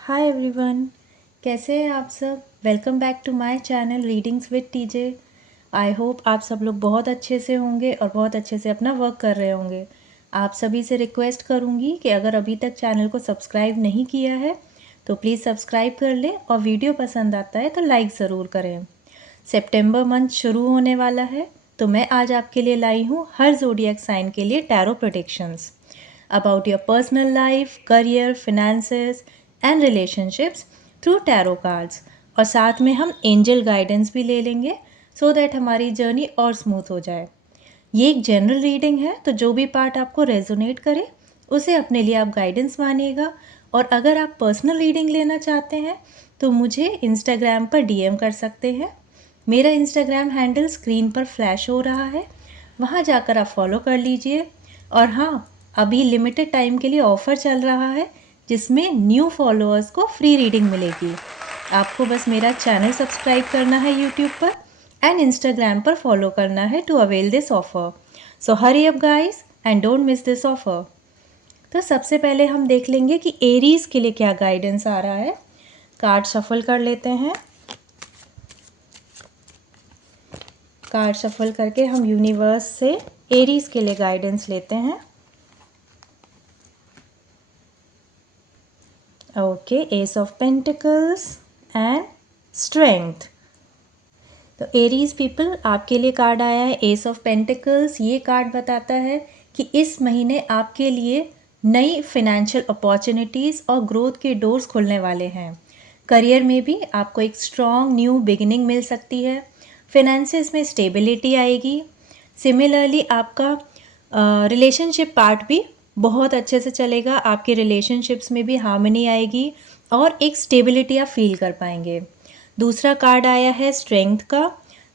Hi everyone, कैसे हैं आप सब। Welcome back to my channel readings with TJ. I hope आप सब लोग बहुत अच्छे से होंगे और बहुत अच्छे से अपना वर्क कर रहे होंगे। आप सभी से रिक्वेस्ट करूंगी कि अगर अभी तक चैनल को सब्सक्राइब नहीं किया है तो प्लीज़ सब्सक्राइब कर लें और वीडियो पसंद आता है तो लाइक ज़रूर करें। सितंबर मंथ शुरू होने वाला है तो मैं आज आपके लिए लाई हूँ हर ज़ोडिएक साइन के लिए tarot predictions about your personal life, career, finances and relationships through tarot cards। और साथ में हम एंजल गाइडेंस भी ले लेंगे सो दैट हमारी जर्नी और स्मूथ हो जाए। ये एक जनरल रीडिंग है तो जो भी पार्ट आपको रेजोनेट करे उसे अपने लिए आप गाइडेंस मानिएगा। और अगर आप पर्सनल रीडिंग लेना चाहते हैं तो मुझे इंस्टाग्राम पर डीएम कर सकते हैं। मेरा इंस्टाग्राम हैंडल स्क्रीन पर फ्लैश हो रहा है, वहाँ जाकर आप फॉलो कर लीजिए। और हाँ, अभी लिमिटेड टाइम के लिए ऑफ़र चल रहा है जिसमें न्यू फॉलोअर्स को फ्री रीडिंग मिलेगी। आपको बस मेरा चैनल सब्सक्राइब करना है यूट्यूब पर एंड इंस्टाग्राम पर फॉलो करना है to avail this offer. So hurry up guys and don't miss this offer. तो सबसे पहले हम देख लेंगे कि एरीज़ के लिए क्या गाइडेंस आ रहा है। कार्ड शफल कर लेते हैं। कार्ड शफल करके हम यूनिवर्स से एरीज़ के लिए गाइडेंस लेते हैं। Okay, S of pentacles and strength. तो एरीज पीपल, आपके लिए कार्ड आया है एस ऑफ पेंटिकल्स। ये कार्ड बताता है कि इस महीने आपके लिए नई फिनेंशियल अपॉर्चुनिटीज़ और ग्रोथ के डोर्स खुलने वाले हैं। करियर में भी आपको एक स्ट्रॉन्ग न्यू बिगिनिंग मिल सकती है। फिनेंसेस में स्टेबिलिटी आएगी। सिमिलरली आपका रिलेशनशिप पार्ट भी बहुत अच्छे से चलेगा। आपके रिलेशनशिप्स में भी हार्मनी आएगी और एक स्टेबिलिटी आप फील कर पाएंगे। दूसरा कार्ड आया है स्ट्रेंथ का।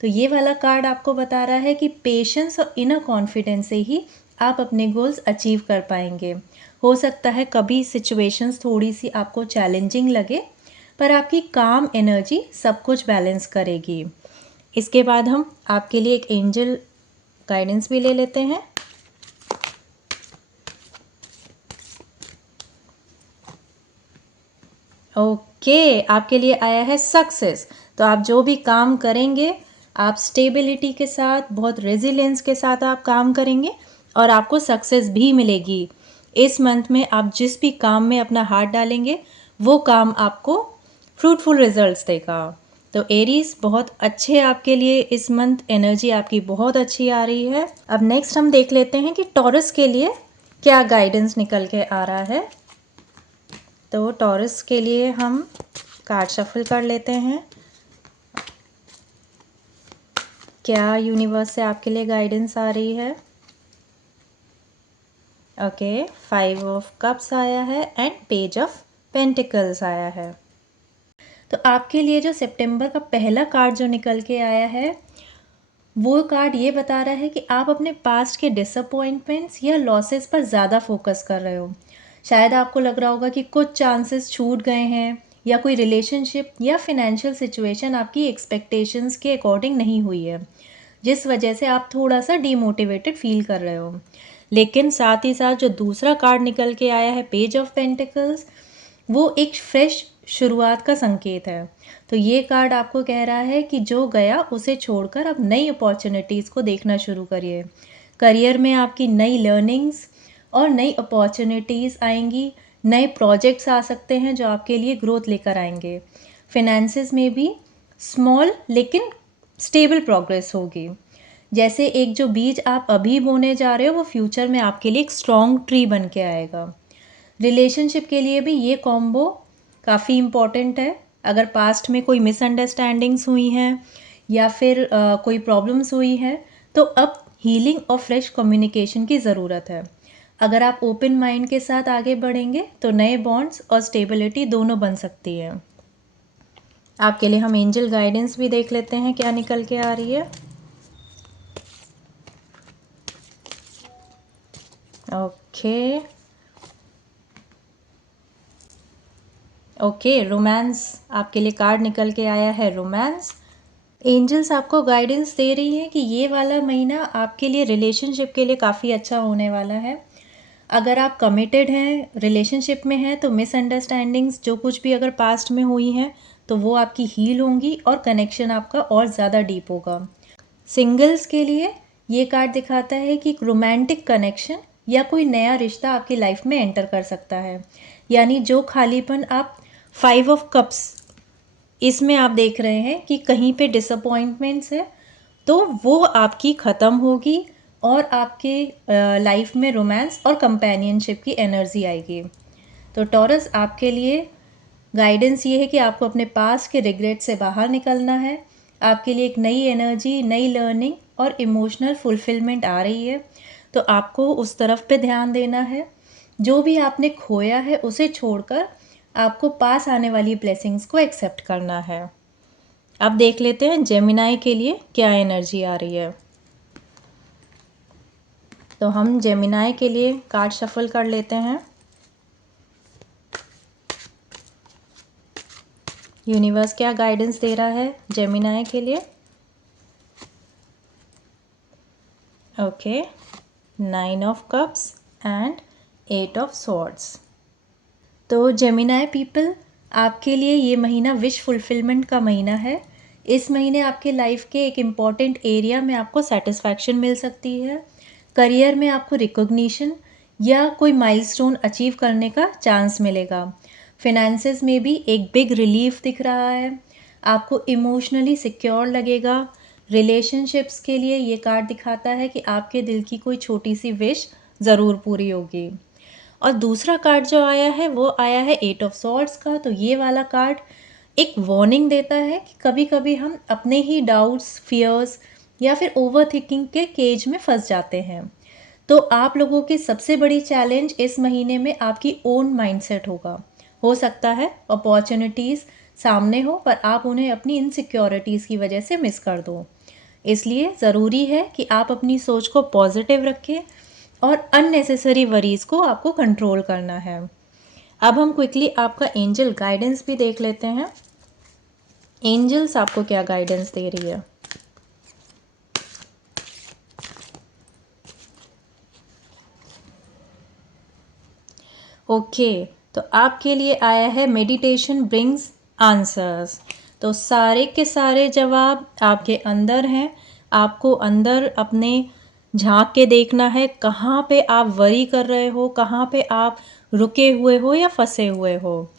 तो ये वाला कार्ड आपको बता रहा है कि पेशेंस और इनर कॉन्फिडेंस से ही आप अपने गोल्स अचीव कर पाएंगे। हो सकता है कभी सिचुएशंस थोड़ी सी आपको चैलेंजिंग लगे पर आपकी काम एनर्जी सब कुछ बैलेंस करेगी। इसके बाद हम आपके लिए एक एंजल गाइडेंस भी ले लेते हैं। ओके, आपके लिए आया है सक्सेस। तो आप जो भी काम करेंगे आप स्टेबिलिटी के साथ, बहुत रेजिलियंस के साथ आप काम करेंगे और आपको सक्सेस भी मिलेगी। इस मंथ में आप जिस भी काम में अपना हाथ डालेंगे वो काम आपको फ्रूटफुल रिजल्ट्स देगा। तो एरीज बहुत अच्छे आपके लिए इस मंथ, एनर्जी आपकी बहुत अच्छी आ रही है। अब नेक्स्ट हम देख लेते हैं कि टॉरस के लिए क्या गाइडेंस निकल के आ रहा है। तो टॉरस के लिए हम कार्ड शफल कर लेते हैं। क्या यूनिवर्स से आपके लिए गाइडेंस आ रही है। ओके, 5 ऑफ कप्स आया है एंड पेज ऑफ पेंटिकल्स आया है। तो आपके लिए जो सितंबर का पहला कार्ड जो निकल के आया है वो कार्ड ये बता रहा है कि आप अपने पास्ट के डिसअपॉइंटमेंट्स या लॉसेस पर ज़्यादा फोकस कर रहे हो। शायद आपको लग रहा होगा कि कुछ चांसेस छूट गए हैं या कोई रिलेशनशिप या फिनेंशियल सिचुएशन आपकी एक्सपेक्टेशंस के अकॉर्डिंग नहीं हुई है, जिस वजह से आप थोड़ा सा डीमोटिवेटेड फील कर रहे हो। लेकिन साथ ही साथ जो दूसरा कार्ड निकल के आया है पेज ऑफ पेंटिकल्स, वो एक फ्रेश शुरुआत का संकेत है। तो ये कार्ड आपको कह रहा है कि जो गया उसे छोड़कर अब नई अपॉर्चुनिटीज़ को देखना शुरू करिए। करियर में आपकी नई लर्निंग्स और नई अपॉर्चुनिटीज़ आएंगी। नए प्रोजेक्ट्स आ सकते हैं जो आपके लिए ग्रोथ लेकर आएंगे। फिनेंसेस में भी स्मॉल लेकिन स्टेबल प्रोग्रेस होगी। जैसे एक जो बीज आप अभी बोने जा रहे हो वो फ्यूचर में आपके लिए एक स्ट्रॉन्ग ट्री बन के आएगा। रिलेशनशिप के लिए भी ये कॉम्बो काफ़ी इम्पॉर्टेंट है। अगर पास्ट में कोई मिसअंडरस्टैंडिंग्स हुई हैं या फिर कोई प्रॉब्लम्स हुई हैं तो अब हीलिंग और फ्रेश कम्युनिकेशन की ज़रूरत है। अगर आप ओपन माइंड के साथ आगे बढ़ेंगे तो नए बॉन्ड्स और स्टेबिलिटी दोनों बन सकती है। आपके लिए हम एंजल गाइडेंस भी देख लेते हैं क्या निकल के आ रही है। ओके, रोमांस आपके लिए कार्ड निकल के आया है। रोमांस एंजल्स आपको गाइडेंस दे रही है कि ये वाला महीना आपके लिए रिलेशनशिप के लिए काफ़ी अच्छा होने वाला है। अगर आप कमिटेड हैं, रिलेशनशिप में हैं, तो मिसअंडरस्टैंडिंग्स जो कुछ भी अगर पास्ट में हुई हैं तो वो आपकी हील होंगी और कनेक्शन आपका और ज़्यादा डीप होगा। सिंगल्स के लिए ये कार्ड दिखाता है कि एक रोमांटिक कनेक्शन या कोई नया रिश्ता आपकी लाइफ में एंटर कर सकता है। यानी जो खालीपन आप 5 ऑफ कप्स इसमें आप देख रहे हैं कि कहीं पे डिसअपॉइंटमेंट्स है, तो वो आपकी ख़त्म होगी और आपके लाइफ में रोमांस और कंपेनियनशिप की एनर्जी आएगी। तो टॉरस, आपके लिए गाइडेंस ये है कि आपको अपने पास के रिग्रेट से बाहर निकलना है। आपके लिए एक नई एनर्जी, नई लर्निंग और इमोशनल फुलफिलमेंट आ रही है, तो आपको उस तरफ पे ध्यान देना है। जो भी आपने खोया है उसे छोड़कर आपको पास आने वाली ब्लेसिंग्स को एक्सेप्ट करना है। अब देख लेते हैं जेमिनाई के लिए क्या एनर्जी आ रही है। तो हम जेमिनाई के लिए कार्ड शफल कर लेते हैं। यूनिवर्स क्या गाइडेंस दे रहा है जेमिनाई के लिए? Okay, 9 of cups and 8 of swords. तो जेमिनाई पीपल, आपके लिए ये महीना विश फुलफिलमेंट का महीना है। इस महीने आपके लाइफ के एक इम्पॉर्टेंट एरिया में आपको सेटिस्फैक्शन मिल सकती है। करियर में आपको रिकॉग्निशन या कोई माइलस्टोन अचीव करने का चांस मिलेगा। फिनेंसेस में भी एक बिग रिलीफ दिख रहा है। आपको इमोशनली सिक्योर लगेगा। रिलेशनशिप्स के लिए ये कार्ड दिखाता है कि आपके दिल की कोई छोटी सी विश ज़रूर पूरी होगी। और दूसरा कार्ड जो आया है वो आया है 8 ऑफ सॉर्ड्स का। तो ये वाला कार्ड एक वार्निंग देता है कि कभी कभी हम अपने ही डाउट्स, फियर्स या फिर ओवर थिंकिंग के केज में फंस जाते हैं। तो आप लोगों की सबसे बड़ी चैलेंज इस महीने में आपकी ओन माइंडसेट होगा। हो सकता है अपॉर्चुनिटीज़ सामने हो पर आप उन्हें अपनी इनसिक्योरिटीज़ की वजह से मिस कर दो। इसलिए ज़रूरी है कि आप अपनी सोच को पॉजिटिव रखें और अननेसेसरी वरीज़ को आपको कंट्रोल करना है। अब हम क्विकली आपका एंजल गाइडेंस भी देख लेते हैं। एंजल्स आपको क्या गाइडेंस दे रही है? ओके, तो आपके लिए आया है मेडिटेशन ब्रिंग्स आंसर्स। तो सारे के सारे जवाब आपके अंदर हैं। आपको अंदर अपने झांक के देखना है कहाँ पे आप वरी कर रहे हो, कहाँ पे आप रुके हुए हो या फंसे हुए हो,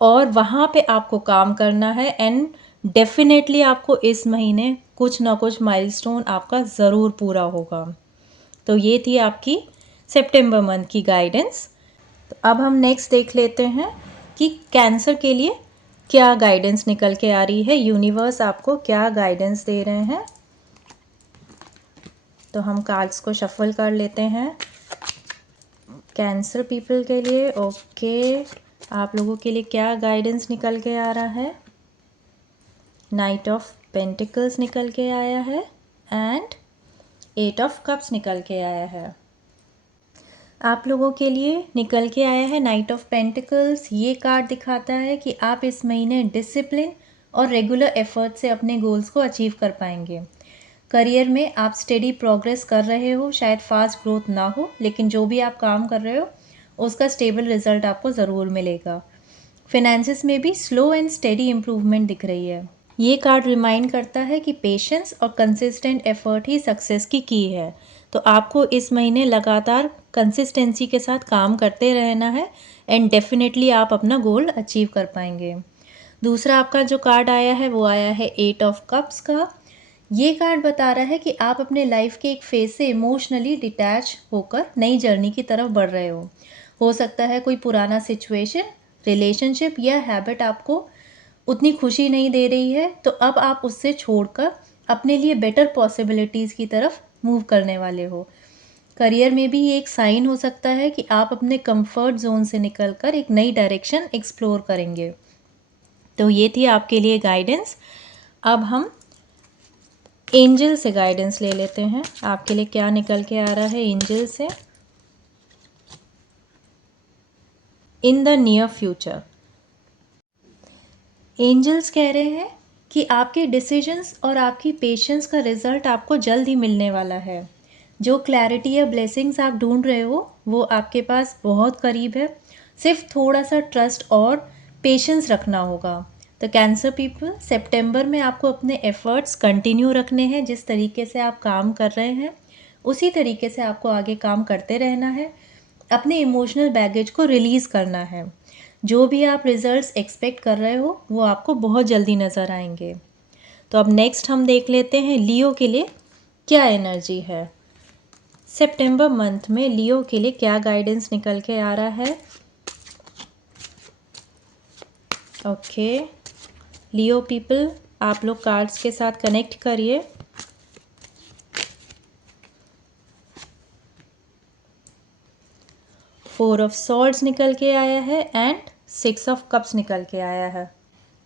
और वहाँ पे आपको काम करना है। एंड डेफिनेटली आपको इस महीने कुछ ना कुछ माइलस्टोन आपका ज़रूर पूरा होगा। तो ये थी आपकी सितंबर मंथ की गाइडेंस। तो अब हम नेक्स्ट देख लेते हैं कि कैंसर के लिए क्या गाइडेंस निकल के आ रही है, यूनिवर्स आपको क्या गाइडेंस दे रहे हैं। तो हम कार्ड्स को शफल कर लेते हैं कैंसर पीपल के लिए। ओके, आप लोगों के लिए क्या गाइडेंस निकल के आ रहा है? नाइट ऑफ पेंटिकल्स निकल के आया है एंड 8 ऑफ कप्स निकल के आया है। आप लोगों के लिए निकल के आया है नाइट ऑफ पेंटिकल्स। ये कार्ड दिखाता है कि आप इस महीने डिसिप्लिन और रेगुलर एफर्ट से अपने गोल्स को अचीव कर पाएंगे। करियर में आप स्टेडी प्रोग्रेस कर रहे हो, शायद फास्ट ग्रोथ ना हो, लेकिन जो भी आप काम कर रहे हो उसका स्टेबल रिजल्ट आपको ज़रूर मिलेगा। फिनेंसेस में भी स्लो एंड स्टेडी इम्प्रूवमेंट दिख रही है। ये कार्ड रिमाइंड करता है कि पेशेंस और कंसिस्टेंट एफर्ट ही सक्सेस की है। तो आपको इस महीने लगातार कंसिस्टेंसी के साथ काम करते रहना है एंड डेफिनेटली आप अपना गोल अचीव कर पाएंगे। दूसरा आपका जो कार्ड आया है वो आया है 8 ऑफ कप्स का। ये कार्ड बता रहा है कि आप अपने लाइफ के एक फेज से इमोशनली डिटैच होकर नई जर्नी की तरफ बढ़ रहे हो सकता है कोई पुराना सिचुएशन, रिलेशनशिप या हैबिट आपको उतनी खुशी नहीं दे रही है, तो अब आप उससे छोड़कर अपने लिए बेटर पॉसिबिलिटीज़ की तरफ मूव करने वाले हो। करियर में भी ये एक साइन हो सकता है कि आप अपने कंफर्ट जोन से निकलकर एक नई डायरेक्शन एक्सप्लोर करेंगे। तो ये थी आपके लिए गाइडेंस। अब हम एंजल से गाइडेंस ले लेते हैं, आपके लिए क्या निकल के आ रहा है एंजल से in the near future. Angels कह रहे हैं कि आपके डिसीजंस और आपकी पेशेंस का रिजल्ट आपको जल्द ही मिलने वाला है। जो क्लैरिटी या ब्लेसिंग्स आप ढूंढ रहे हो वो आपके पास बहुत करीब है, सिर्फ थोड़ा सा ट्रस्ट और पेशेंस रखना होगा। तो कैंसर पीपल, सितंबर में आपको अपने एफर्ट्स कंटिन्यू रखने हैं। जिस तरीके से आप काम कर रहे हैं उसी तरीके से आपको आगे काम करते रहना है। अपने इमोशनल बैगेज को रिलीज़ करना है। जो भी आप रिजल्ट्स एक्सपेक्ट कर रहे हो वो आपको बहुत जल्दी नज़र आएंगे। तो अब नेक्स्ट हम देख लेते हैं लियो के लिए क्या एनर्जी है। सितंबर मंथ में लियो के लिए क्या गाइडेंस निकल के आ रहा है। ओके लियो पीपल, आप लोग कार्ड्स के साथ कनेक्ट करिए। फोर ऑफ सॉर्ड्स निकल के आया है एंड सिक्स ऑफ कप्स निकल के आया है।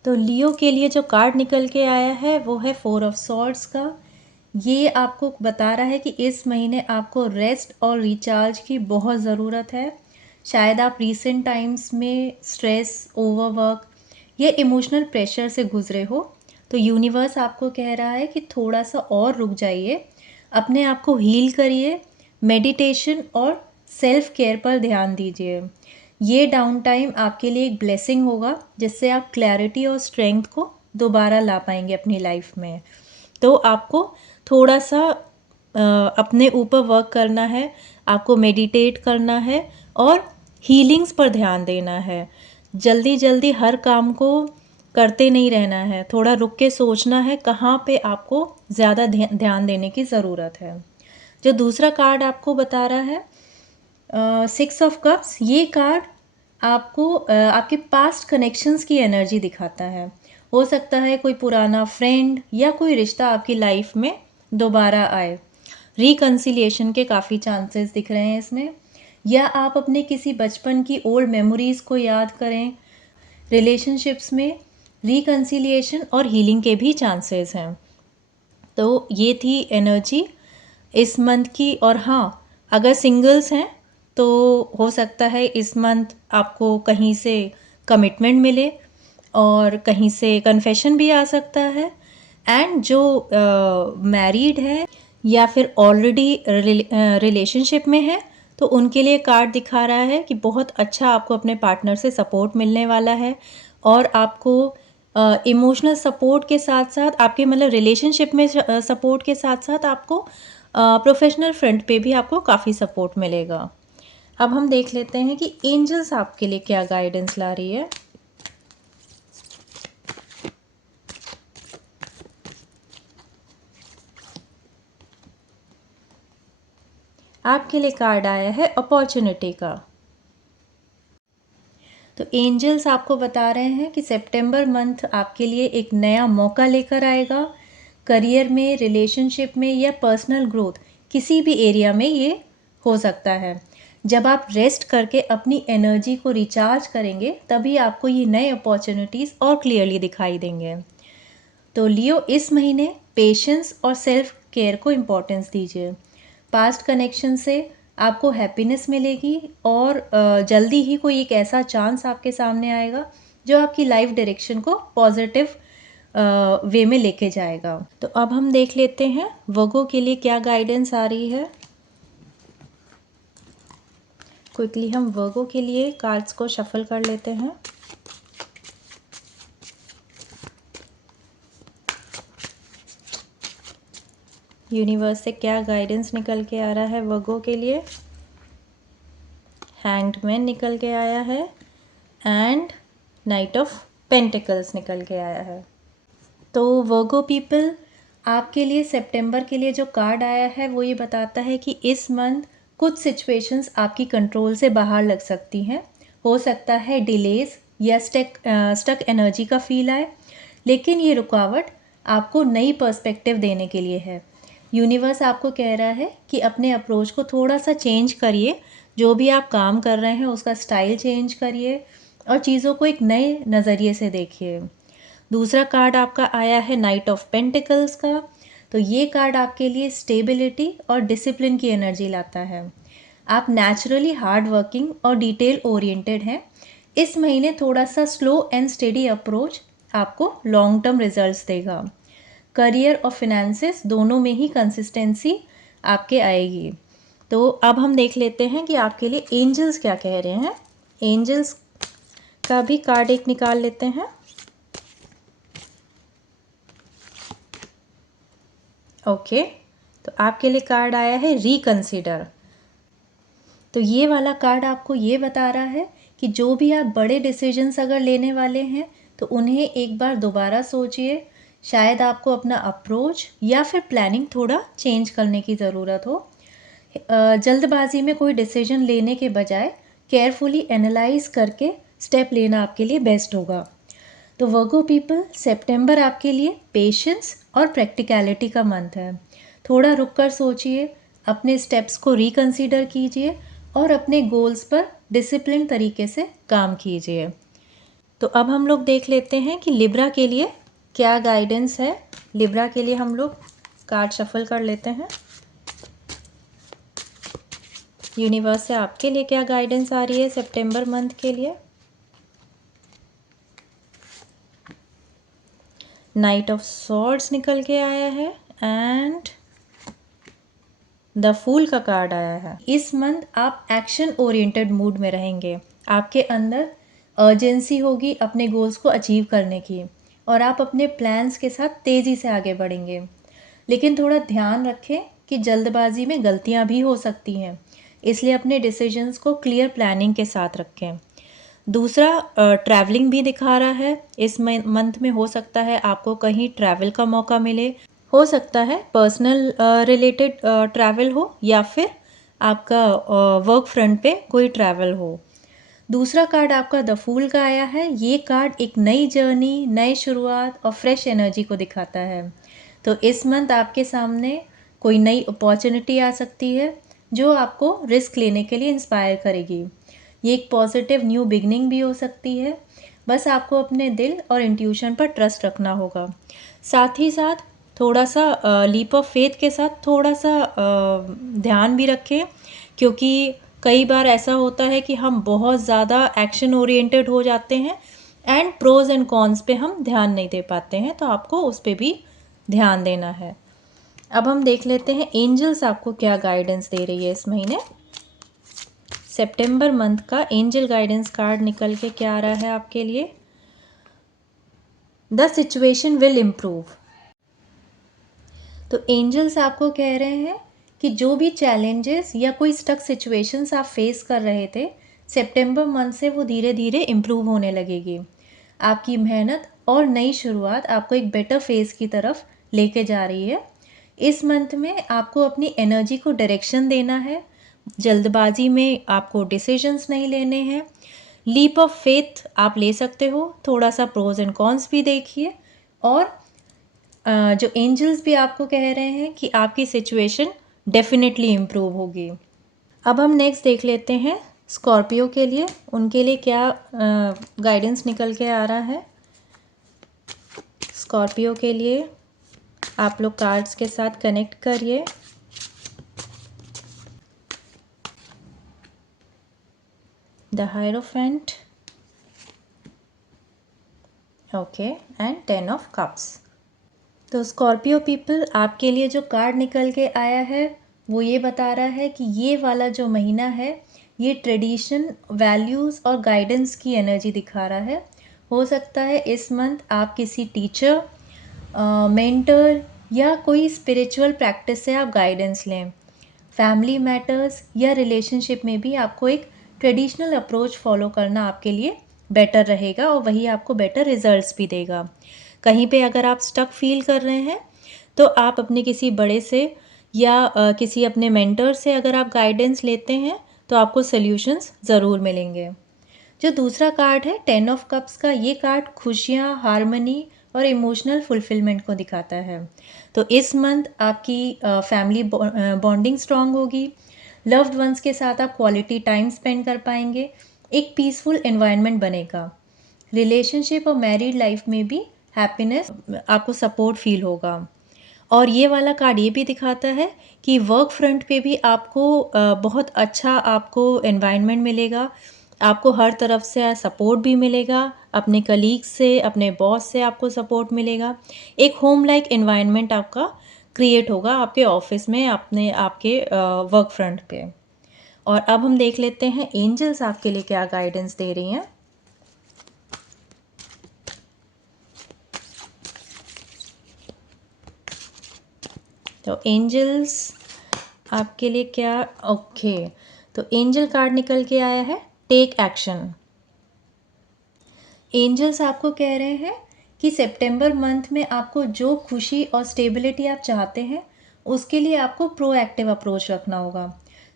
तो लियो के लिए जो कार्ड निकल के आया है वो है फोर ऑफ सॉर्ड्स का। ये आपको बता रहा है कि इस महीने आपको रेस्ट और रिचार्ज की बहुत ज़रूरत है। शायद आप रीसेंट टाइम्स में स्ट्रेस, ओवरवर्क या इमोशनल प्रेशर से गुजरे हो। तो यूनिवर्स आपको कह रहा है कि थोड़ा सा और रुक जाइए, अपने आप को हील करिए, मेडिटेशन और सेल्फ केयर पर ध्यान दीजिए। ये डाउन टाइम आपके लिए एक ब्लेसिंग होगा जिससे आप क्लैरिटी और स्ट्रेंथ को दोबारा ला पाएंगे अपनी लाइफ में। तो आपको थोड़ा सा अपने ऊपर वर्क करना है, आपको मेडिटेट करना है और हीलिंग्स पर ध्यान देना है। जल्दी जल्दी हर काम को करते नहीं रहना है, थोड़ा रुक के सोचना है कहाँ पे आपको ज़्यादा ध्यान देने की ज़रूरत है। जो दूसरा कार्ड आपको बता रहा है सिक्स ऑफ कप्स, ये कार्ड आपको आपके पास्ट कनेक्शंस की एनर्जी दिखाता है। हो सकता है कोई पुराना फ्रेंड या कोई रिश्ता आपकी लाइफ में दोबारा आए। रिकन्सिलिएशन के काफ़ी चांसेस दिख रहे हैं इसमें, या आप अपने किसी बचपन की ओल्ड मेमोरीज़ को याद करें। रिलेशनशिप्स में रिकन्सिलिएशन और हीलिंग के भी चांसेस हैं। तो ये थी एनर्जी इस मंथ की। और हाँ, अगर सिंगल्स हैं तो हो सकता है इस मंथ आपको कहीं से कमिटमेंट मिले और कहीं से कन्फेशन भी आ सकता है। एंड जो मैरिड है या फिर ऑलरेडी रिलेशनशिप में है तो उनके लिए कार्ड दिखा रहा है कि बहुत अच्छा आपको अपने पार्टनर से सपोर्ट मिलने वाला है। और आपको इमोशनल सपोर्ट के साथ साथ आपके मतलब रिलेशनशिप में सपोर्ट के साथ साथ आपको प्रोफेशनल फ्रंट पे भी आपको काफ़ी सपोर्ट मिलेगा। अब हम देख लेते हैं कि एंजल्स आपके लिए क्या गाइडेंस ला रही है। आपके लिए कार्ड आया है अपॉर्चुनिटी का। तो एंजल्स आपको बता रहे हैं कि सितंबर मंथ आपके लिए एक नया मौका लेकर आएगा। करियर में, रिलेशनशिप में या पर्सनल ग्रोथ, किसी भी एरिया में ये हो सकता है। जब आप रेस्ट करके अपनी एनर्जी को रिचार्ज करेंगे तभी आपको ये नए अपॉर्चुनिटीज़ और क्लियरली दिखाई देंगे। तो लियो, इस महीने पेशेंस और सेल्फ केयर को इम्पोर्टेंस दीजिए। पास्ट कनेक्शन से आपको हैप्पीनेस मिलेगी और जल्दी ही कोई एक ऐसा चांस आपके सामने आएगा जो आपकी लाइफ डायरेक्शन को पॉजिटिव वे में लेके जाएगा। तो अब हम देख लेते हैं वर्गो के लिए क्या गाइडेंस आ रही है। क्विकली हम वर्गो के लिए कार्ड्स को शफल कर लेते हैं। यूनिवर्स से क्या गाइडेंस निकल के आ रहा है वर्गो के लिए। हैंग्ड मैन निकल के आया है एंड नाइट ऑफ पेंटिकल्स निकल के आया है। तो वर्गो पीपल, आपके लिए सितंबर के लिए जो कार्ड आया है वो ये बताता है कि इस मंथ कुछ सिचुएशंस आपकी कंट्रोल से बाहर लग सकती हैं। हो सकता है डिलेज या स्टक एनर्जी का फील आए, लेकिन ये रुकावट आपको नई पर्सपेक्टिव देने के लिए है। यूनिवर्स आपको कह रहा है कि अपने अप्रोच को थोड़ा सा चेंज करिए, जो भी आप काम कर रहे हैं उसका स्टाइल चेंज करिए और चीज़ों को एक नए नज़रिए से देखिए। दूसरा कार्ड आपका आया है नाइट ऑफ पेंटिकल्स का। तो ये कार्ड आपके लिए स्टेबिलिटी और डिसिप्लिन की एनर्जी लाता है। आप नेचुरली हार्ड वर्किंग और डिटेल ओरिएंटेड हैं। इस महीने थोड़ा सा स्लो एंड स्टेडी अप्रोच आपको लॉन्ग टर्म रिजल्ट्स देगा। करियर और फिनेंसेस दोनों में ही कंसिस्टेंसी आपके आएगी। तो अब हम देख लेते हैं कि आपके लिए एंजल्स क्या कह रहे हैं। एंजल्स का भी कार्ड एक निकाल लेते हैं। ओके, तो आपके लिए कार्ड आया है रिकंसिडर। तो ये वाला कार्ड आपको ये बता रहा है कि जो भी आप बड़े डिसीजंस अगर लेने वाले हैं तो उन्हें एक बार दोबारा सोचिए। शायद आपको अपना अप्रोच या फिर प्लानिंग थोड़ा चेंज करने की ज़रूरत हो। जल्दबाजी में कोई डिसीजन लेने के बजाय केयरफुली एनालाइज करके स्टेप लेना आपके लिए बेस्ट होगा। तो वर्गो पीपल, सितंबर आपके लिए पेशेंस और प्रैक्टिकलिटी का मंथ है। थोड़ा रुक कर सोचिए, अपने स्टेप्स को रिकंसीडर कीजिए और अपने गोल्स पर डिसिप्लिन तरीके से काम कीजिए। तो अब हम लोग देख लेते हैं कि लिब्रा के लिए क्या गाइडेंस है। लिब्रा के लिए हम लोग कार्ड शफल कर लेते हैं। यूनिवर्स से आपके लिए क्या गाइडेंस आ रही है सितंबर मंथ के लिए। नाइट ऑफ सॉर्ड्स निकल के आया है एंड द फूल का कार्ड आया है। इस मंथ आप एक्शन ओरिएंटेड मूड में रहेंगे। आपके अंदर अर्जेंसी होगी अपने गोल्स को अचीव करने की और आप अपने प्लान्स के साथ तेज़ी से आगे बढ़ेंगे। लेकिन थोड़ा ध्यान रखें कि जल्दबाजी में गलतियां भी हो सकती हैं, इसलिए अपने डिसीजंस को क्लियर प्लानिंग के साथ रखें। दूसरा, ट्रैवलिंग भी दिखा रहा है। इस मंथ में हो सकता है आपको कहीं ट्रैवल का मौका मिले। हो सकता है पर्सनल रिलेटेड ट्रैवल हो या फिर आपका वर्क फ्रंट पे कोई ट्रैवल हो। दूसरा कार्ड आपका द फूल का आया है। ये कार्ड एक नई जर्नी, नई शुरुआत और फ्रेश एनर्जी को दिखाता है। तो इस मंथ आपके सामने कोई नई अपॉर्चुनिटी आ सकती है जो आपको रिस्क लेने के लिए इंस्पायर करेगी। ये एक पॉजिटिव न्यू बिगनिंग भी हो सकती है। बस आपको अपने दिल और इंट्यूशन पर ट्रस्ट रखना होगा। साथ ही साथ थोड़ा सा लीप ऑफ फेथ के साथ थोड़ा सा ध्यान भी रखें, क्योंकि कई बार ऐसा होता है कि हम बहुत ज़्यादा एक्शन ओरिएंटेड हो जाते हैं एंड प्रोज एंड कॉन्स पे हम ध्यान नहीं दे पाते हैं। तो आपको उस पर भी ध्यान देना है। अब हम देख लेते हैं एंजल्स आपको क्या गाइडेंस दे रही है इस महीने। सितंबर मंथ का एंजल गाइडेंस कार्ड निकल के क्या आ रहा है आपके लिए। The situation will improve. तो एंजल्स आपको कह रहे हैं कि जो भी चैलेंजेस या कोई स्टक सिचुएशंस आप फेस कर रहे थे, सितंबर मंथ से वो धीरे धीरे इम्प्रूव होने लगेगी। आपकी मेहनत और नई शुरुआत आपको एक बेटर फेज की तरफ लेके जा रही है। इस मंथ में आपको अपनी एनर्जी को डायरेक्शन देना है। जल्दबाजी में आपको डिसीजंस नहीं लेने हैं। लीप ऑफ फेथ आप ले सकते हो। थोड़ा सा प्रोज एंड कॉन्स भी देखिए और जो एंजल्स भी आपको कह रहे हैं कि आपकी सिचुएशन डेफिनेटली इम्प्रूव होगी। अब हम नेक्स्ट देख लेते हैं स्कॉर्पियो के लिए, उनके लिए क्या गाइडेंस निकल के आ रहा है। स्कॉर्पियो के लिए आप लोग कार्ड्स के साथ कनेक्ट करिए। The hierophant, okay, and 10 of cups. तो स्कॉर्पियो पीपल, आपके लिए जो कार्ड निकल के आया है वो ये बता रहा है कि ये वाला जो महीना है ये ट्रेडिशन, वैल्यूज़ और गाइडेंस की एनर्जी दिखा रहा है। हो सकता है इस मंथ आप किसी टीचर, मेंटर या कोई स्पिरिचुअल प्रैक्टिस से आप गाइडेंस लें। फैमिली मैटर्स या रिलेशनशिप में भी आपको एक ट्रेडिशनल अप्रोच फॉलो करना आपके लिए बेटर रहेगा और वही आपको बेटर रिजल्ट्स भी देगा। कहीं पे अगर आप स्टक फील कर रहे हैं तो आप अपने किसी बड़े से या किसी अपने मेंटर से अगर आप गाइडेंस लेते हैं तो आपको सॉल्यूशंस ज़रूर मिलेंगे। जो दूसरा कार्ड है 10 ऑफ कप्स का, ये कार्ड खुशियाँ, हार्मनी और इमोशनल फुलफिलमेंट को दिखाता है। तो इस मंथ आपकी फैमिली बॉन्डिंग स्ट्रांग होगी। लव्ड वंस के साथ आप क्वालिटी टाइम स्पेंड कर पाएंगे। एक पीसफुल एनवायरनमेंट बनेगा। रिलेशनशिप और मैरिड लाइफ में भी हैप्पीनेस, आपको सपोर्ट फील होगा। और ये वाला कार्ड ये भी दिखाता है कि वर्क फ्रंट पे भी आपको बहुत अच्छा आपको एनवायरनमेंट मिलेगा। आपको हर तरफ से सपोर्ट भी मिलेगा। अपने कलीग से, अपने बॉस से आपको सपोर्ट मिलेगा। एक होम लाइक एनवायरनमेंट आपका क्रिएट होगा आपके ऑफिस में, अपने आपके वर्क फ्रंट पे। और अब हम देख लेते हैं एंजल्स आपके लिए क्या गाइडेंस दे रही हैं। तो एंजल्स आपके लिए क्या, ओके, तो एंजल कार्ड निकल के आया है टेक एक्शन। एंजल्स आपको कह रहे हैं कि सितंबर मंथ में आपको जो खुशी और स्टेबिलिटी आप चाहते हैं उसके लिए आपको प्रोएक्टिव अप्रोच रखना होगा।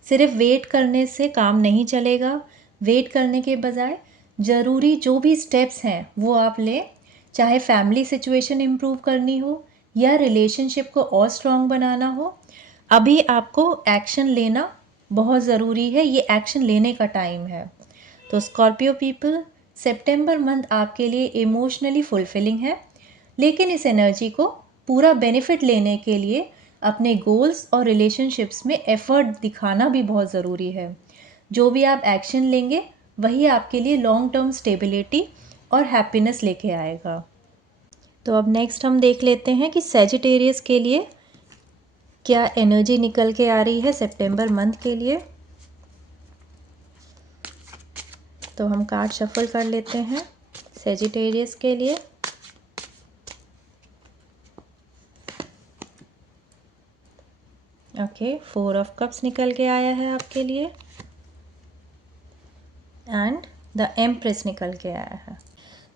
सिर्फ वेट करने से काम नहीं चलेगा। वेट करने के बजाय ज़रूरी जो भी स्टेप्स हैं वो आप लें, चाहे फैमिली सिचुएशन इम्प्रूव करनी हो या रिलेशनशिप को और स्ट्रॉन्ग बनाना हो। अभी आपको एक्शन लेना बहुत ज़रूरी है, ये एक्शन लेने का टाइम है। तो स्कॉर्पियो पीपल, सितंबर मंथ आपके लिए इमोशनली फुलफिलिंग है, लेकिन इस एनर्जी को पूरा बेनिफिट लेने के लिए अपने गोल्स और रिलेशनशिप्स में एफर्ट दिखाना भी बहुत ज़रूरी है। जो भी आप एक्शन लेंगे वही आपके लिए लॉन्ग टर्म स्टेबिलिटी और हैप्पीनेस लेके आएगा। तो अब नेक्स्ट हम देख लेते हैं कि सैजिटेरियस के लिए क्या एनर्जी निकल के आ रही है सितंबर मंथ के लिए। तो हम कार्ड शफल कर लेते हैं सैजिटेरियस के लिए। ओके, 4 ऑफ कप्स निकल के आया है आपके लिए एंड द एम्प्रेस निकल के आया है।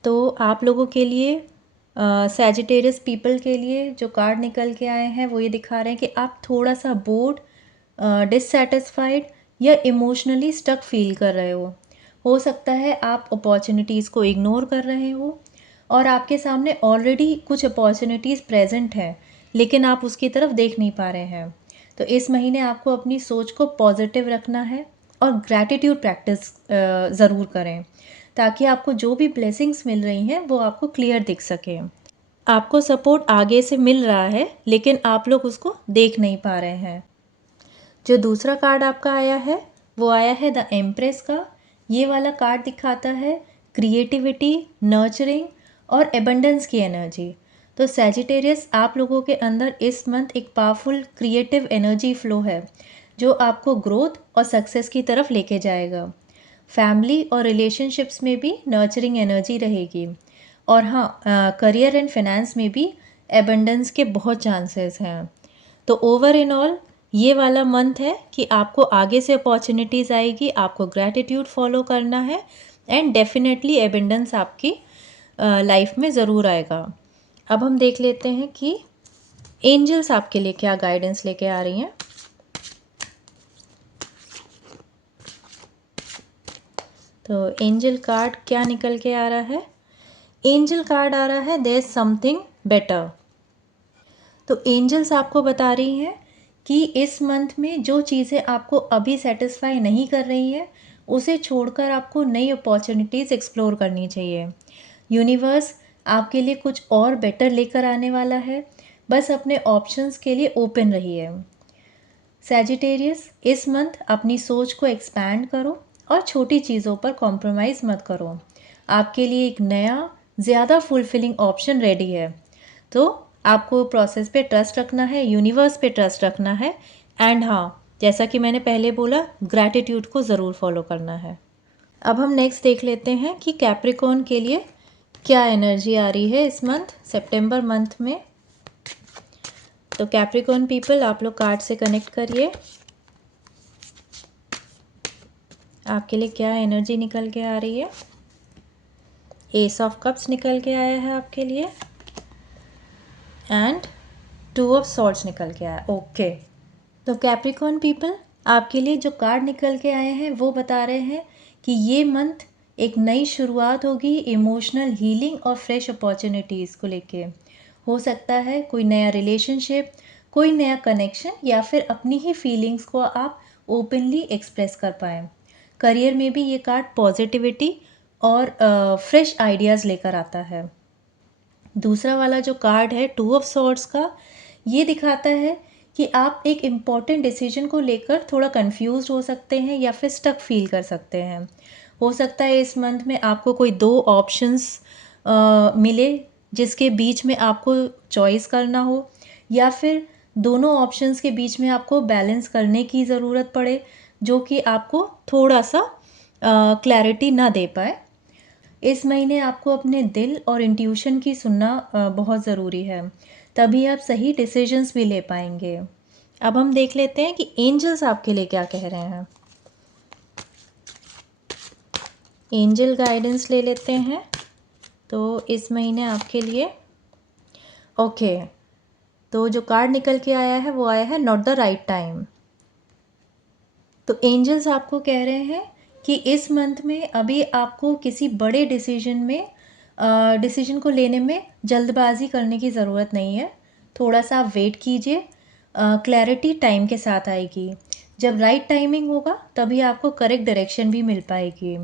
तो आप लोगों के लिए सैजिटेरियस पीपल के लिए जो कार्ड निकल के आए हैं वो ये दिखा रहे हैं कि आप थोड़ा सा बोर्ड, डिससेटिस्फाइड या इमोशनली स्टक फील कर रहे हो सकता है आप अपॉर्चुनिटीज़ को इग्नोर कर रहे हो और आपके सामने ऑलरेडी कुछ अपॉर्चुनिटीज़ प्रेजेंट हैं लेकिन आप उसकी तरफ देख नहीं पा रहे हैं। तो इस महीने आपको अपनी सोच को पॉजिटिव रखना है और ग्रैटिट्यूड प्रैक्टिस ज़रूर करें ताकि आपको जो भी ब्लेसिंग्स मिल रही हैं वो आपको क्लियर दिख सके। आपको सपोर्ट आगे से मिल रहा है लेकिन आप लोग उसको देख नहीं पा रहे हैं। जो दूसरा कार्ड आपका आया है वो आया है द एम्प्रेस का। ये वाला कार्ड दिखाता है क्रिएटिविटी, नर्चरिंग और एबंडेंस की एनर्जी। तो सैजिटेरियस आप लोगों के अंदर इस मंथ एक पावरफुल क्रिएटिव एनर्जी फ्लो है जो आपको ग्रोथ और सक्सेस की तरफ लेके जाएगा। फैमिली और रिलेशनशिप्स में भी नर्चरिंग एनर्जी रहेगी और हाँ, करियर एंड फाइनेंस में भी एबंडेंस के बहुत चांसेस हैं। तो ओवर इन ऑल ये वाला मंथ है कि आपको आगे से अपॉर्चुनिटीज़ आएगी, आपको ग्रैटिट्यूड फॉलो करना है एंड डेफिनेटली एबंडेंस आपकी लाइफ में ज़रूर आएगा। अब हम देख लेते हैं कि एंजल्स आपके लिए क्या गाइडेंस लेके आ रही हैं। तो एंजल कार्ड क्या निकल के आ रहा है। एंजल कार्ड आ रहा है देयर इज समथिंग बेटर। तो एंजल्स आपको बता रही हैं कि इस मंथ में जो चीज़ें आपको अभी सेटिस्फाई नहीं कर रही हैं उसे छोड़कर आपको नई अपॉर्चुनिटीज़ एक्सप्लोर करनी चाहिए। यूनिवर्स आपके लिए कुछ और बेटर लेकर आने वाला है, बस अपने ऑप्शंस के लिए ओपन रहिए। सैजिटेरियस, इस मंथ अपनी सोच को एक्सपैंड करो और छोटी चीज़ों पर कॉम्प्रोमाइज़ मत करो। आपके लिए एक नया ज़्यादा फुलफिलिंग ऑप्शन रेडी है। तो आपको प्रोसेस पे ट्रस्ट रखना है, यूनिवर्स पे ट्रस्ट रखना है एंड हाँ, जैसा कि मैंने पहले बोला, ग्रैटिट्यूड को ज़रूर फॉलो करना है। अब हम नेक्स्ट देख लेते हैं कि कैप्रिकॉर्न के लिए क्या एनर्जी आ रही है इस मंथ सितंबर मंथ में। तो कैप्रिकॉर्न पीपल, आप लोग कार्ड से कनेक्ट करिए, आपके लिए क्या एनर्जी निकल के आ रही है। एस ऑफ कप्स निकल के आया है आपके लिए एंड 2 ऑफ सॉर्ड्स निकल के आया। ओके, तो कैप्रिकॉर्न पीपल, आपके लिए जो कार्ड निकल के आए हैं वो बता रहे हैं कि ये मंथ एक नई शुरुआत होगी इमोशनल हीलिंग और फ्रेश अपॉर्चुनिटीज़ को लेके। हो सकता है कोई नया रिलेशनशिप, कोई नया कनेक्शन या फिर अपनी ही फीलिंग्स को आप ओपनली एक्सप्रेस कर पाएँ। करियर में भी ये कार्ड पॉजिटिविटी और फ्रेश आइडियाज़ लेकर आता है। दूसरा वाला जो कार्ड है 2 ऑफ सॉर्ड्स का, ये दिखाता है कि आप एक इम्पॉर्टेंट डिसीजन को लेकर थोड़ा कंफ्यूज हो सकते हैं या फिर स्टक फील कर सकते हैं। हो सकता है इस मंथ में आपको कोई 2 ऑप्शंस मिले जिसके बीच में आपको चॉइस करना हो, या फिर दोनों ऑप्शंस के बीच में आपको बैलेंस करने की ज़रूरत पड़े, जो कि आपको थोड़ा सा क्लैरिटी ना दे पाए। इस महीने आपको अपने दिल और इंट्यूशन की सुनना बहुत ज़रूरी है, तभी आप सही डिसीजंस भी ले पाएंगे। अब हम देख लेते हैं कि एंजल्स आपके लिए क्या कह रहे हैं। एंजल गाइडेंस ले लेते हैं। तो इस महीने आपके लिए ओके, तो जो कार्ड निकल के आया है वो आया है नॉट द राइट टाइम। तो एंजल्स आपको कह रहे हैं कि इस मंथ में अभी आपको किसी बड़े डिसीजन को लेने में जल्दबाजी करने की ज़रूरत नहीं है। थोड़ा सा आप वेट कीजिए, क्लैरिटी टाइम के साथ आएगी। जब राइट टाइमिंग होगा तभी आपको करेक्ट डायरेक्शन भी मिल पाएगी।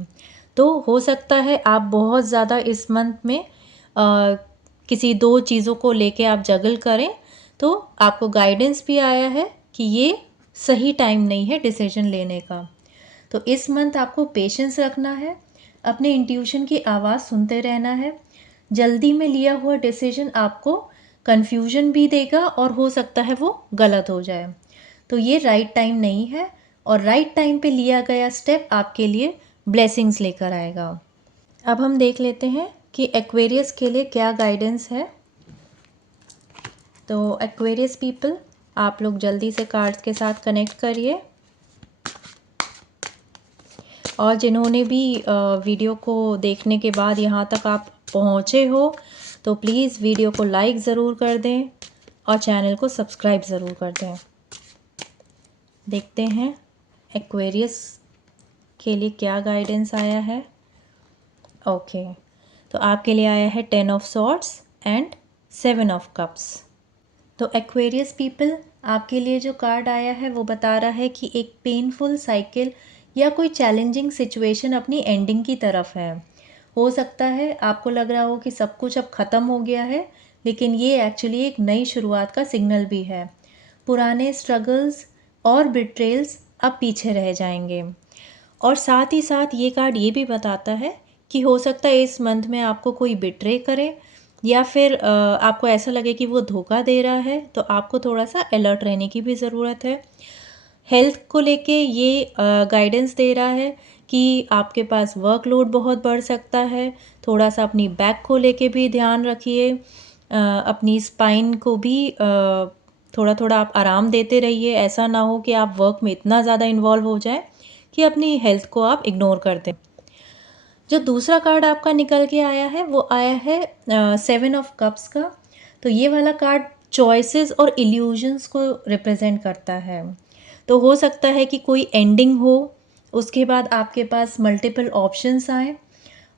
तो हो सकता है आप बहुत ज़्यादा इस मंथ में किसी दो चीज़ों को लेके आप जगल करें, तो आपको गाइडेंस भी आया है कि ये सही टाइम नहीं है डिसीजन लेने का। तो इस मंथ आपको पेशेंस रखना है, अपने इंट्यूशन की आवाज़ सुनते रहना है। जल्दी में लिया हुआ डिसीजन आपको कन्फ्यूजन भी देगा और हो सकता है वो गलत हो जाए। तो ये राइट टाइम नहीं है, और राइट टाइम पे लिया गया स्टेप आपके लिए ब्लेसिंग्स लेकर आएगा। अब हम देख लेते हैं कि एक्वेरियस के लिए क्या गाइडेंस है। तो एक्वेरियस पीपल, आप लोग जल्दी से कार्ड्स के साथ कनेक्ट करिए, और जिन्होंने भी वीडियो को देखने के बाद यहाँ तक आप पहुँचे हो तो प्लीज़ वीडियो को लाइक ज़रूर कर दें और चैनल को सब्सक्राइब ज़रूर कर दें। देखते हैं एक्वेरियस के लिए क्या गाइडेंस आया है। ओके, तो आपके लिए आया है 10 of swords and 7 of cups. तो एक्वेरियस पीपल, आपके लिए जो कार्ड आया है वो बता रहा है कि एक पेनफुल साइकिल या कोई चैलेंजिंग सिचुएशन अपनी एंडिंग की तरफ है। हो सकता है आपको लग रहा हो कि सब कुछ अब ख़त्म हो गया है, लेकिन ये एक्चुअली एक नई शुरुआत का सिग्नल भी है। पुराने स्ट्रगल्स और बिट्रेल्स अब पीछे रह जाएंगे। और साथ ही साथ ये कार्ड ये भी बताता है कि हो सकता है इस मंथ में आपको कोई बिट्रे करे, या फिर आपको ऐसा लगे कि वो धोखा दे रहा है, तो आपको थोड़ा सा अलर्ट रहने की भी ज़रूरत है। हेल्थ को लेके ये गाइडेंस दे रहा है कि आपके पास वर्कलोड बहुत बढ़ सकता है। थोड़ा सा अपनी बैक को लेके भी ध्यान रखिए, अपनी स्पाइन को भी थोड़ा थोड़ा आप आराम देते रहिए। ऐसा ना हो कि आप वर्क में इतना ज़्यादा इन्वॉल्व हो जाए कि अपनी हेल्थ को आप इग्नोर कर दें। जो दूसरा कार्ड आपका निकल के आया है वो आया है 7 ऑफ कप्स का। तो ये वाला कार्ड चॉइसेस और इल्यूजन्स को रिप्रेजेंट करता है। तो हो सकता है कि कोई एंडिंग हो, उसके बाद आपके पास मल्टीपल ऑप्शंस आए,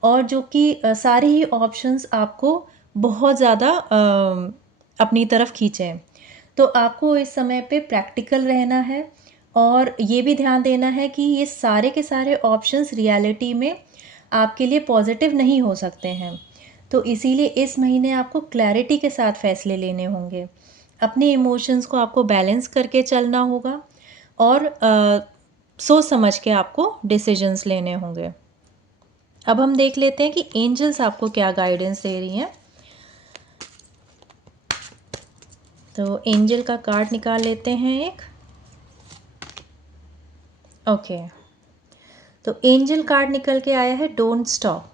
और जो कि सारे ही ऑप्शंस आपको बहुत ज़्यादा अपनी तरफ खींचें। तो आपको इस समय पे प्रैक्टिकल रहना है, और ये भी ध्यान देना है कि ये सारे के सारे ऑप्शंस रियलिटी में आपके लिए पॉजिटिव नहीं हो सकते हैं। तो इसीलिए इस महीने आपको क्लैरिटी के साथ फैसले लेने होंगे। अपने इमोशंस को आपको बैलेंस करके चलना होगा, और सोच समझ के आपको डिसीजंस लेने होंगे। अब हम देख लेते हैं कि एंजल्स आपको क्या गाइडेंस दे रही हैं। तो एंजल का कार्ड निकाल लेते हैं एक। ओके, तो एंजल कार्ड निकल के आया है डोंट स्टॉप।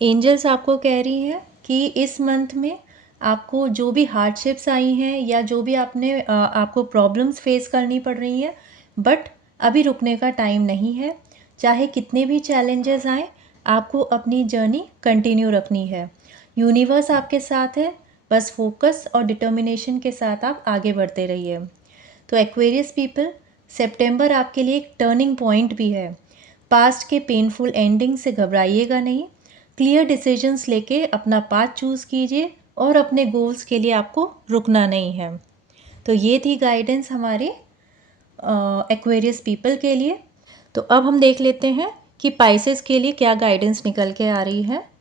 एंजल्स आपको कह रही हैं कि इस मंथ में आपको जो भी हार्डशिप्स आई हैं, या जो भी आपको प्रॉब्लम्स फेस करनी पड़ रही हैं, बट अभी रुकने का टाइम नहीं है। चाहे कितने भी चैलेंजेस आएँ, आपको अपनी जर्नी कंटिन्यू रखनी है। यूनिवर्स आपके साथ है, बस फोकस और डिटर्मिनेशन के साथ आप आगे बढ़ते रहिए। तो एक्वेरियस पीपल, सितंबर आपके लिए एक टर्निंग पॉइंट भी है। पास्ट के पेनफुल एंडिंग से घबराइएगा नहीं। क्लियर डिसीजंस लेके अपना पाथ चूज़ कीजिए, और अपने गोल्स के लिए आपको रुकना नहीं है। तो ये थी गाइडेंस हमारे एक्वेरियस पीपल के लिए। तो अब हम देख लेते हैं कि पाइसेस के लिए क्या गाइडेंस निकल के आ रही है।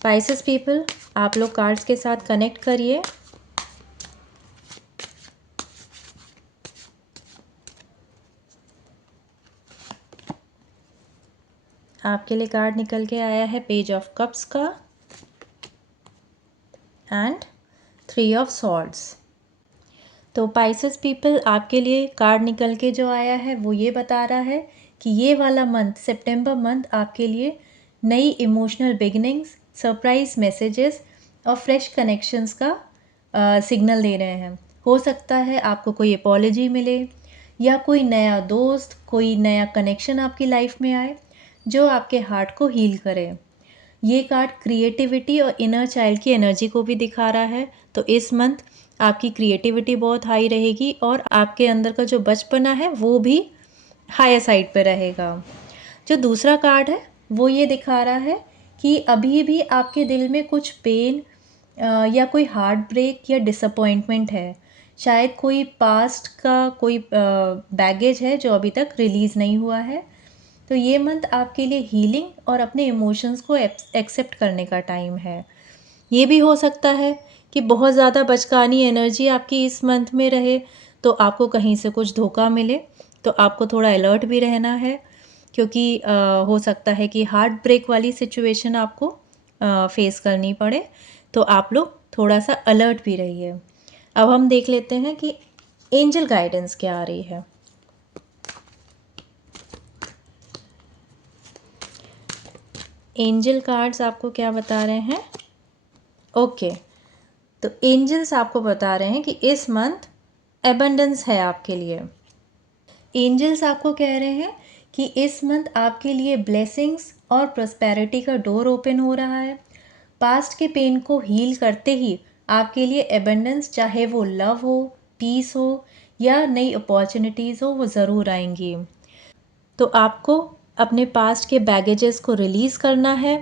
पाइसेस पीपल, आप लोग कार्ड्स के साथ कनेक्ट करिए। आपके लिए कार्ड निकल के आया है पेज ऑफ कप्स का एंड 3 ऑफ सॉर्ड्स। तो पाइसेस पीपल, आपके लिए कार्ड निकल के जो आया है वो ये बता रहा है कि ये वाला मंथ, सितंबर मंथ, आपके लिए नई इमोशनल बिगिनिंग्स, सरप्राइज मैसेजेस और फ्रेश कनेक्शंस का सिग्नल दे रहे हैं। हो सकता है आपको कोई अपॉलॉजी मिले या कोई नया दोस्त, कोई नया कनेक्शन आपकी लाइफ में आए जो आपके हार्ट को हील करे। ये कार्ड क्रिएटिविटी और इनर चाइल्ड की एनर्जी को भी दिखा रहा है। तो इस मंथ आपकी क्रिएटिविटी बहुत हाई रहेगी और आपके अंदर का जो बचपना है वो भी हायर साइड पे रहेगा। जो दूसरा कार्ड है वो ये दिखा रहा है कि अभी भी आपके दिल में कुछ पेन या कोई हार्ट ब्रेक या डिसअपॉइंटमेंट है। शायद कोई पास्ट का कोई बैगेज है जो अभी तक रिलीज़ नहीं हुआ है। तो ये मंथ आपके लिए हीलिंग और अपने इमोशंस को एक्सेप्ट करने का टाइम है। ये भी हो सकता है कि बहुत ज़्यादा बचकानी एनर्जी आपकी इस मंथ में रहे, तो आपको कहीं से कुछ धोखा मिले, तो आपको थोड़ा अलर्ट भी रहना है, क्योंकि हो सकता है कि हार्ट ब्रेक वाली सिचुएशन आपको फेस करनी पड़े। तो आप लोग थोड़ा सा अलर्ट भी रहिए। अब हम देख लेते हैं कि एंजल गाइडेंस क्या आ रही है। एंजल कार्ड्स आपको क्या बता रहे हैं? ओके, तो एंजल्स आपको बता रहे हैं कि इस मंथ एबंडेंस है आपके लिए। एंजल्स आपको कह रहे हैं कि इस मंथ आपके लिए ब्लेसिंग्स और प्रॉस्पेरिटी का डोर ओपन हो रहा है। पास्ट के पेन को हील करते ही आपके लिए एबंडेंस, चाहे वो लव हो, पीस हो या नई अपॉर्चुनिटीज़ हो, वो ज़रूर आएंगी। तो आपको अपने पास्ट के बैगेजेस को रिलीज़ करना है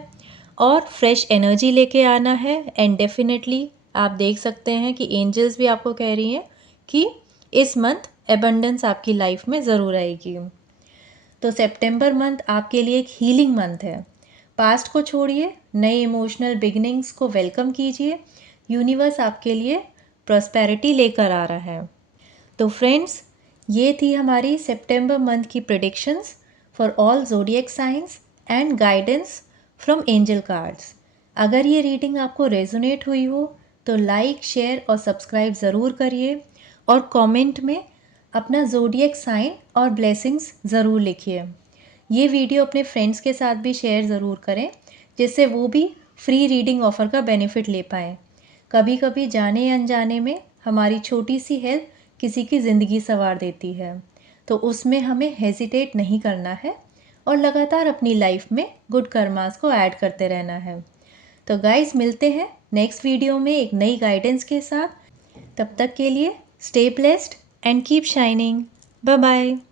और फ्रेश एनर्जी लेके आना है। एंड डेफिनेटली आप देख सकते हैं कि एंजल्स भी आपको कह रही हैं कि इस मंथ एबंडेंस आपकी लाइफ में ज़रूर आएगी। तो सितंबर मंथ आपके लिए एक हीलिंग मंथ है। पास्ट को छोड़िए, नए इमोशनल बिगिनिंग्स को वेलकम कीजिए। यूनिवर्स आपके लिए प्रॉस्पेरिटी लेकर आ रहा है। तो फ्रेंड्स, ये थी हमारी सितंबर मंथ की predictions for all zodiac science and guidance from angel cards. अगर ये रीडिंग आपको रेजोनेट हुई हो तो लाइक, शेयर और सब्सक्राइब ज़रूर करिए और कमेंट में अपना ज़ोडिएक साइन और ब्लेसिंग्स ज़रूर लिखिए। ये वीडियो अपने फ्रेंड्स के साथ भी शेयर ज़रूर करें, जिससे वो भी फ्री रीडिंग ऑफ़र का बेनिफिट ले पाएँ। कभी कभी जाने अनजाने में हमारी छोटी सी हेल्प किसी की ज़िंदगी संवार देती है, तो उसमें हमें हेजिटेट नहीं करना है और लगातार अपनी लाइफ में गुड कर्मास को ऐड करते रहना है। तो गाइस, मिलते हैं नेक्स्ट वीडियो में एक नई गाइडेंस के साथ। तब तक के लिए stay blessed and keep shining. Bye bye.